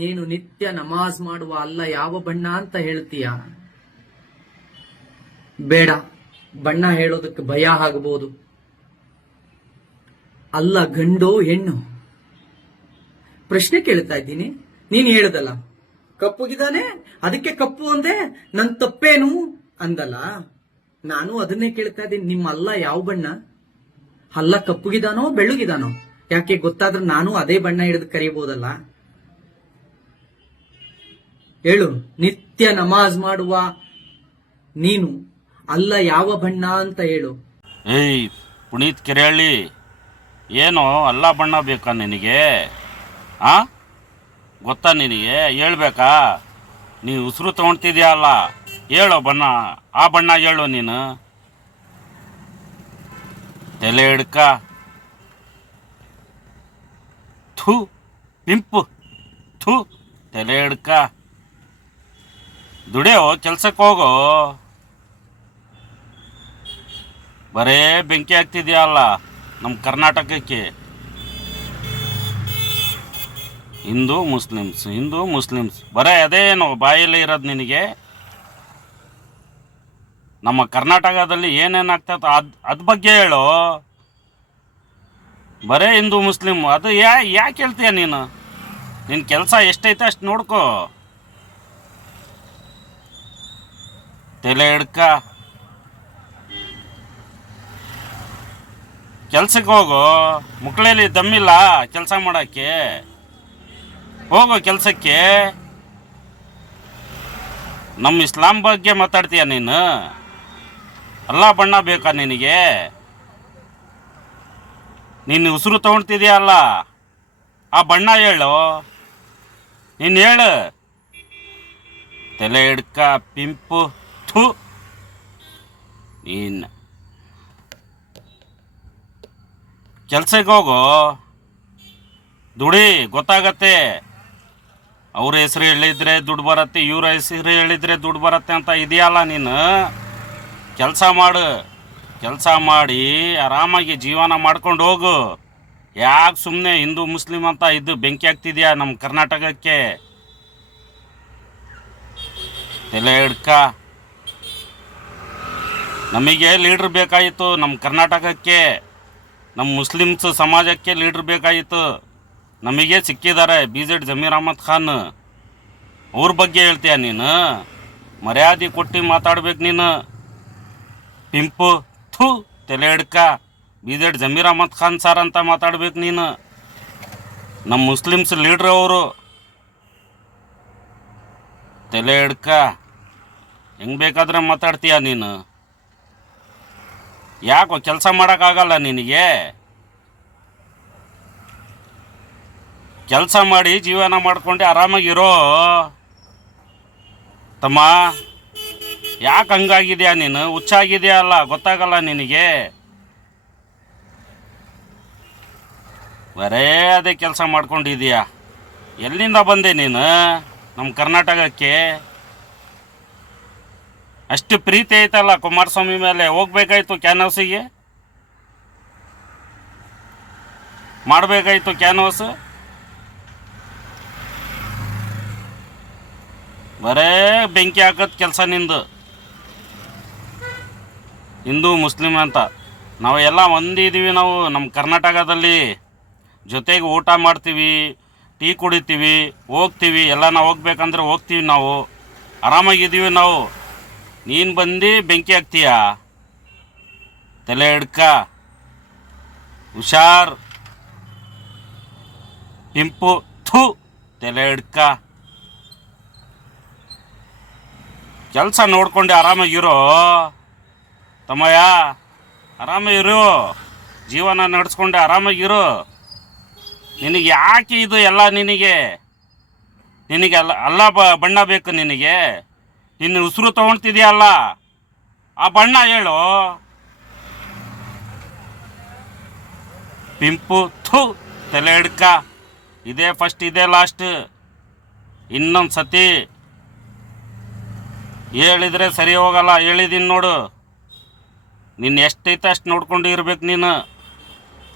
ನೀನು ನಿತ್ಯ ನಮಾಜ್ ಮಾಡುವ ಅಲ್ಲ ಯಾವ ಬಣ್ಣ ಅಂತ ಹೇಳ್ತೀಯ? ಬೇಡ, ಬಣ್ಣ ಹೇಳೋದಕ್ಕೆ ಭಯ ಆಗಬಹುದು. ಅಲ್ಲ ಗಂಡು ಹೆಣ್ಣು? ಪ್ರಶ್ನೆ ಕೇಳ್ತಾ ಇದ್ದೀನಿ. ನೀನ್ ಹೇಳುದಲ್ಲ ಕಪ್ಪುಗಿದಾನೆ ಅದಕ್ಕೆ ಕಪ್ಪು ಅಂದೆ, ನನ್ ತಪ್ಪೇನು ಅಂದಲ್ಲ. ನಾನು ಅದನ್ನೇ ಕೇಳ್ತಾ ಇದ್ದೀನಿ. ನಿಮ್ಮ ಅಲ್ಲ ಯಾವ ಬಣ್ಣ? ಅಲ್ಲ ಕಪ್ಪುಗಿದಾನೋ ಬೆಳ್ಳಗಿದಾನೋ? ಯಾಕೆ ಗೊತ್ತಾದ್ರೆ ನಾನು ಅದೇ ಬಣ್ಣ ಹಿಡಿದು ಕರೀಬಹುದಲ್ಲ. ಹೇಳು, ನಿತ್ಯ ನಮಾಜ್ ಮಾಡುವ ನೀನು ಅಲ್ಲ ಯಾವ ಬಣ್ಣ ಅಂತ ಹೇಳು. ಏಯ್ ಪುನೀತ್ ಕೆರೆಹಳ್ಳಿ, ಏನು ಅಲ್ಲ ಬಣ್ಣ ಬೇಕಾ ನಿನಗೆ? ಆ ಗೊತ್ತಾ ನಿನಗೆ? ಹೇಳ್ಬೇಕಾ? ನೀ ಉಸಿರು ತಗೊಳ್ತಿದ್ಯಾ ಅಲ್ಲ, ಹೇಳೋ ಬಣ್ಣ, ಆ ಬಣ್ಣ ಹೇಳು ನೀನು. ತಲೆ ಹಿಡ್ಕ, ಥೂ ಪಿಂಪು, ಥೂ ತಲೆ ಹಿಡ್ಕ. ದುಡಿಯೋ, ಕೆಲ್ಸಕ್ಕೆ ಹೋಗೋ. ಬರೇ ಬೆಂಕಿ ಆಗ್ತಿದ್ಯಾ ಅಲ್ಲ ನಮ್ಮ ಕರ್ನಾಟಕಕ್ಕೆ. ಹಿಂದೂ ಮುಸ್ಲಿಮ್ಸ್ ಬರೇ ಅದೇನು ಬಾಯಲ್ಲಿ ಇರೋದು ನಿನಗೆ? ನಮ್ಮ ಕರ್ನಾಟಕದಲ್ಲಿ ಏನೇನಾಗ್ತದ ಅದ್ ಬಗ್ಗೆ ಹೇಳು. ಬರೇ ಹಿಂದೂ ಮುಸ್ಲಿಂ ಅದು ಯಾಕೆ ಹೇಳ್ತೀಯ ನೀನು? ನಿನ್ನ ಕೆಲಸ ಎಷ್ಟೈತೆ ಅಷ್ಟು ನೋಡ್ಕೋ. ತಲೆ ಹಿಡ್ಕ, ಕೆಲ್ಸಕ್ಕೆ ಹೋಗೋ. ಮುಕ್ಳೇಲಿ ದಮ್ಮಿಲ್ಲ ಕೆಲಸ ಮಾಡೋಕ್ಕೆ? ಹೋಗೋ ಕೆಲಸಕ್ಕೆ. ನಮ್ಮ ಇಸ್ಲಾಂ ಬಗ್ಗೆ ಮಾತಾಡ್ತೀಯ ನೀನು? ಅಲ್ಲ ಬಣ್ಣ ಬೇಕಾ ನಿನಗೆ? ನೀನು ಉಸಿರು ತಗೊಳ್ತಿದ್ಯಲ್ಲ, ಆ ಬಣ್ಣ ಹೇಳು. ನೀನು ಹೇಳು. ತಲೆ ಹಿಡ್ಕ ಪಿಂಪು, ಥೂ ನೀನು. ಕೆಲ್ಸಕ್ಕೆ ಹೋಗೋ, ದುಡಿ, ಗೊತ್ತಾಗತ್ತೆ. ಅವ್ರ ಹೆಸರು ಹೇಳಿದ್ರೆ ದುಡ್ಡು ಬರತ್ತೆ, ಇವ್ರ ಹೆಸರು ಹೇಳಿದ್ರೆ ದುಡ್ಡು ಬರತ್ತೆ ಅಂತ ಇದೆಯಲ್ಲ. ನೀನು ಕೆಲಸ ಮಾಡು, ಕೆಲಸ ಮಾಡಿ ಆರಾಮಾಗಿ ಜೀವನ ಮಾಡ್ಕೊಂಡು ಹೋಗು. ಯಾಕೆ ಸುಮ್ಮನೆ ಹಿಂದೂ ಮುಸ್ಲಿಂ ಅಂತ ಇದು ಬೆಂಕಿ ಆಗ್ತಿದ್ಯಾ ನಮ್ಮ ಕರ್ನಾಟಕಕ್ಕೆ? ತಲೆ ಹಿಡ್ಕ. ನಮಗೆ ಲೀಡ್ರ್ ಬೇಕಾಯಿತು ನಮ್ಮ ಕರ್ನಾಟಕಕ್ಕೆ, ನಮ್ಮ ಮುಸ್ಲಿಮ್ಸ್ ಸಮಾಜಕ್ಕೆ ಲೀಡ್ರ್ ಬೇಕಾಯಿತು. ನಮಗೆ ಸಿಕ್ಕಿದ್ದಾರೆ BZ ಜಮೀರ್ ಅಹಮದ್ ಖಾನ್. ಅವ್ರ ಬಗ್ಗೆ ಹೇಳ್ತೀಯ ನೀನು? ಮರ್ಯಾದೆ ಕೊಟ್ಟು ಮಾತಾಡ್ಬೇಕು ನೀನು. ಪಿಂಪು, ಥೂ ತಲೆ ಹಿಡ್ಕ. BZ ಜಮೀರ್ ಅಹಮದ್ ಖಾನ್ ಸಾರ್ ಅಂತ ಮಾತಾಡ್ಬೇಕು ನೀನು. ನಮ್ಮ ಮುಸ್ಲಿಮ್ಸ್ ಲೀಡ್ರ್ ಅವರು. ತಲೆ ಹಿಡ್ಕ. ಹೆಂಗೆ ಬೇಕಾದ್ರೆ ಮಾತಾಡ್ತೀಯ ನೀನು? ಯಾಕೋ ಕೆಲಸ ಮಾಡೋಕ್ಕಾಗಲ್ಲ ನಿನಗೆ? ಕೆಲಸ ಮಾಡಿ ಜೀವನ ಮಾಡ್ಕೊಂಡು ಆರಾಮಾಗಿರೋ ತಮ್ಮ. ಯಾಕೆ ಹಂಗಾಗಿದೆಯಾ ನೀನು? ಹುಚ್ಚಾಗಿದೆಯಾ ಅಲ್ಲ, ಗೊತ್ತಾಗಲ್ಲ ನಿನಗೆ? ಬರೇ ಅದೇ ಕೆಲಸ ಮಾಡ್ಕೊಂಡಿದೀಯಾ. ಎಲ್ಲಿಂದ ಬಂದೆ ನೀನು ನಮ್ಮ ಕರ್ನಾಟಕಕ್ಕೆ? ಅಷ್ಟು ಪ್ರೀತಿ ಐತಲ್ಲ ಕುಮಾರಸ್ವಾಮಿ ಮೇಲೆ, ಹೋಗ್ಬೇಕಾಯ್ತು ಕ್ಯಾನ್ವಾಸಿಗೆ, ಮಾಡಬೇಕಾಯ್ತು ಕ್ಯಾನ್ವಾಸ್. ಬರೇ ಬೆಂಕಿ ಹಾಕೋದು ಕೆಲಸ ನಿಂದು. ಹಿಂದೂ ಮುಸ್ಲಿಂ ಅಂತ ನಾವು ಎಲ್ಲ ಒಂದಿದ್ದೀವಿ. ನಾವು ನಮ್ಮ ಕರ್ನಾಟಕದಲ್ಲಿ ಜೊತೆಗೆ ಊಟ ಮಾಡ್ತೀವಿ, ಟೀ ಕುಡಿತೀವಿ, ಹೋಗ್ತೀವಿ. ಎಲ್ಲ ನಾವು ಹೋಗ್ಬೇಕಂದ್ರೆ ಹೋಗ್ತೀವಿ, ನಾವು ಆರಾಮಾಗಿದ್ದೀವಿ ನಾವು. ನೀನು ಬಂದು ಬೆಂಕಿ ಹಾಕ್ತೀಯ? ತಲೆ ಹಿಡ್ಕ, ಹುಷಾರ್ ಪಿಂಪು, ಥೂ ತಲೆ ಹಿಡ್ಕ. ಕೆಲಸ ನೋಡ್ಕೊಂಡು ಆರಾಮಾಗಿರೋ ತಮ್ಮಯ್ಯ, ಆರಾಮಾಗಿರು, ಜೀವನ ನಡೆಸ್ಕೊಂಡು ಆರಾಮಾಗಿರು. ನಿನಗೆ ಯಾಕೆ ಇದು ಎಲ್ಲ? ನಿನಗೆ ಅಲ್ಲ ಬಣ್ಣ ಬೇಕು ನಿನಗೆ? ನಿನ್ನ ಉಸಿರು ತೊಗೊಳ್ತಿದ್ಯಲ್ಲ, ಆ ಬಣ್ಣ ಹೇಳು. ಪಿಂಪು, ಥೂ ತಲೆ ಹಿಡ್ಕ. ಇದೇ ಫಸ್ಟ್, ಇದೇ ಲಾಸ್ಟ್. ಇನ್ನೊಂದು ಸತಿ ಹೇಳಿದರೆ ಸರಿ ಹೋಗಲ್ಲ. ಹೇಳಿದ್ದೀನಿ ನೋಡು. ನೀನು ಎಷ್ಟೈತೆ ಅಷ್ಟು ನೋಡ್ಕೊಂಡು ಇರ್ಬೇಕು ನೀನು.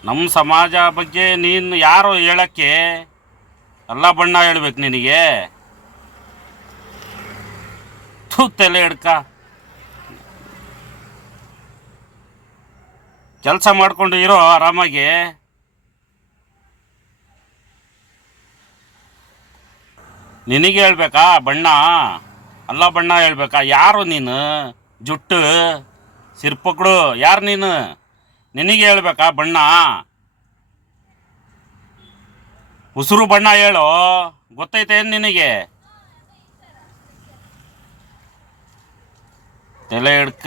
ನಮ್ಮ ಸಮಾಜ ಬಗ್ಗೆ ನೀನು ಯಾರು ಹೇಳೋಕ್ಕೆ? ಎಲ್ಲ ಬಣ್ಣ ಹೇಳ್ಬೇಕು ನಿನಗೆ? ತಲೆ ಹಿಡ್ಕ. ಕೆಲಸ ಮಾಡ್ಕೊಂಡು ಇರೋ ಆರಾಮಾಗಿ. ನಿನಗೆ ಹೇಳ್ಬೇಕಾ ಬಣ್ಣ? ಅಲ್ಲ ಬಣ್ಣ ಹೇಳ್ಬೇಕಾ? ಯಾರು ನೀನು? ಜುಟ್ಟು ಸಿರ್ಪಕ್ಳು ಯಾರು ನೀನು? ನಿನಗೆ ಹೇಳ್ಬೇಕಾ ಬಣ್ಣ? ಉಸಿರು ಬಣ್ಣ ಹೇಳು, ಗೊತ್ತೈತೆ ಏನು ನಿನಗೆ? ತಲೆ ಹಿಡ್ಕ.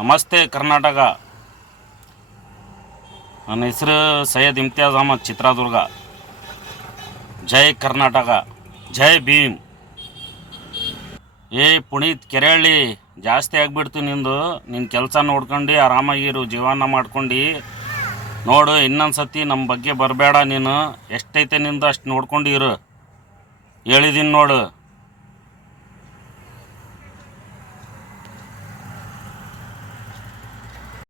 ನಮಸ್ತೆ ಕರ್ನಾಟಕ. ನನ್ನ ಹೆಸರು ಸೈಯದ್ ಇಮ್ತಿಯಾಜ್ ಅಹಮದ್, ಚಿತ್ರದುರ್ಗ. ಜೈ ಕರ್ನಾಟಕ, ಜೈ ಭೀಮ್. ಪುನೀತ್ ಕೆರೆಹಳ್ಳಿ, ಜಾಸ್ತಿ ಆಗಿಬಿಡ್ತು ನಿಂದು. ನಿನ್ನ ಕೆಲಸ ನೋಡ್ಕೊಂಡು ಆರಾಮಾಗಿರು, ಜೀವನ ಮಾಡ್ಕೊಂಡು ನೋಡು. ಇನ್ನೊಂದು ಸತಿ ನಮ್ಮ ಬಗ್ಗೆ ಬರಬೇಡ ನೀನು. ಎಷ್ಟೈತೆ ನಿಂದು ಅಷ್ಟು ನೋಡ್ಕೊಂಡು ಇರು. ಹೇಳಿದ್ದೀನಿ ನೋಡು.